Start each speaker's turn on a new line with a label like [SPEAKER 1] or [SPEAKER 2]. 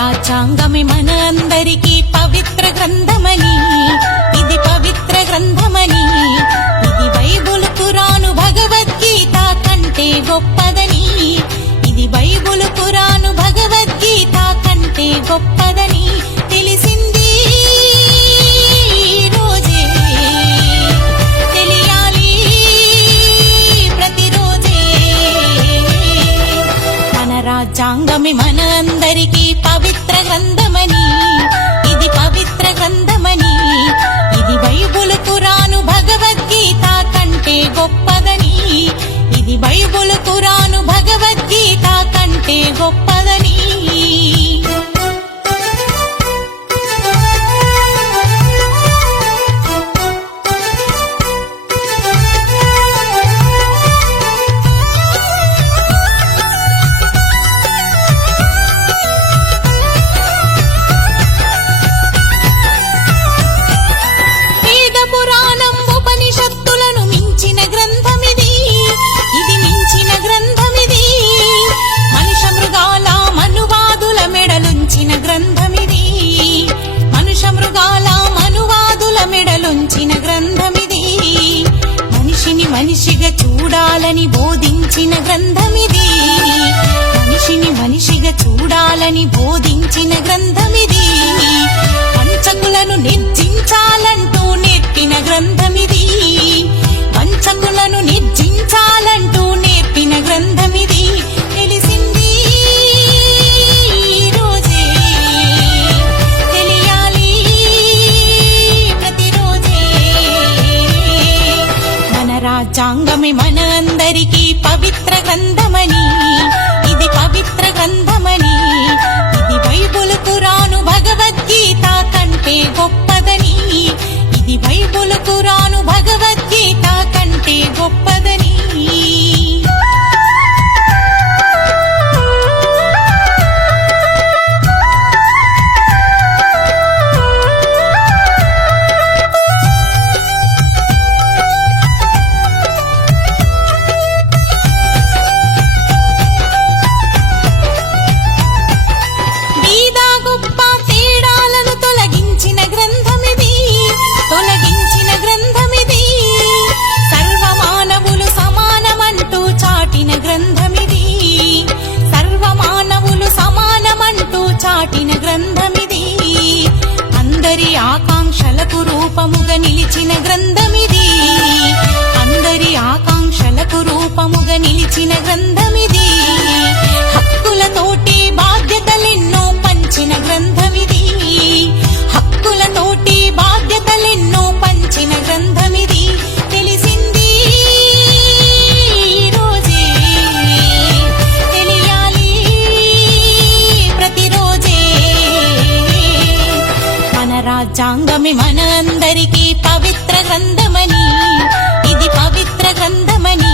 [SPEAKER 1] రాజ్యాంగమే మనందరికీ పవిత్ర గ్రంథమని. పంగమి మన పవిత్ర గ్రంథమని. ఇది పవిత్ర గ్రంథమని. ఇది బైబుల్ కురాను భగవద్గీత కంటే గొప్ప మనిషిగా చూడాలని బోధించిన గ్రంథమిది. మనిషిని మనిషిగా చూడాలని బోధించిన గ్రంథం పంచాంగమి మన అందరికీ పవిత్ర గ్రంథమని. ఇది పవిత్ర గ్రంథమని. చాటిన గ్రంథమిది. అందరి ఆకాంక్షలకు రూపముగా నిలిచిన గ్రంథం పంచాంగమి మనందరికీ పవిత్ర గ్రంథమని. ఇది పవిత్ర గ్రంథమని.